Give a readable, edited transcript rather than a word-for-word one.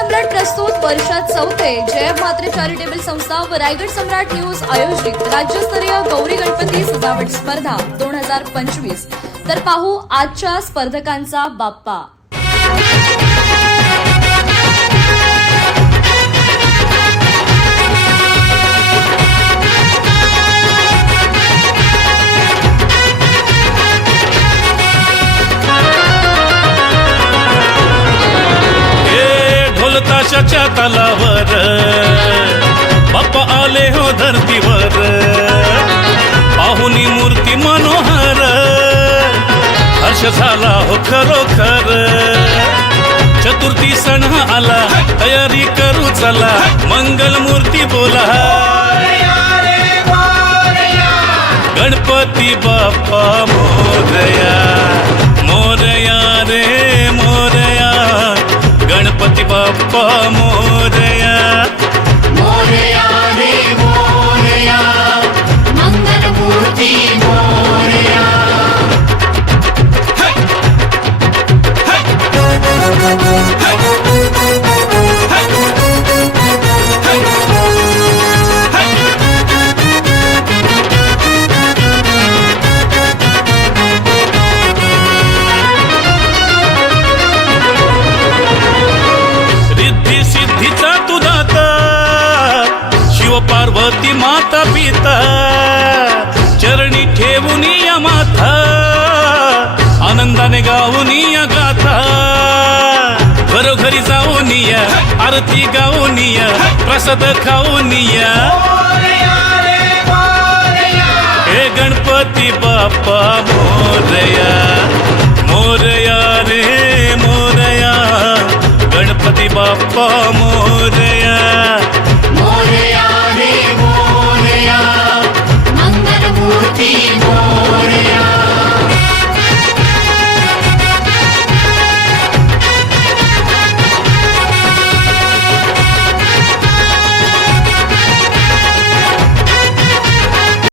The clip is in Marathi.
सम्राट प्रस्तुत वर्षात चौथे जय म्हात्रे चॅरिटेबल संस्था व रायगड सम्राट न्यूज आयोजित राज्यस्तरीय गौरी गणपती सजावट स्पर्धा 2025। तर पाहू आजच्या स्पर्धकांचा बाप्पा। ताशाच्या तालावर बाप्पा आले हो धरतीवर, पाहुनी मूर्ती मनोहर, हर्ष झाला हो खरोखर। चतुर्थी सण आला, तयारी करू चला, मंगल मूर्ती बोला, गणपती बाप्पा मोरया, मोरया रे मोरया, गणपती बाप्पा मोरया, मोरया रे मोरया, मंगल मूर्ती मोरया। पार्वती माता पिता चरणी ठेवून या माथा, आनंदाने गाऊन या गाथा, घरोघरी जाऊन या, आरती गाऊन या, प्रसाद खाऊन या, हे गणपती बाप्पा मोरया, मोरया रे मोरया, गणपती बाप्पा मोरया।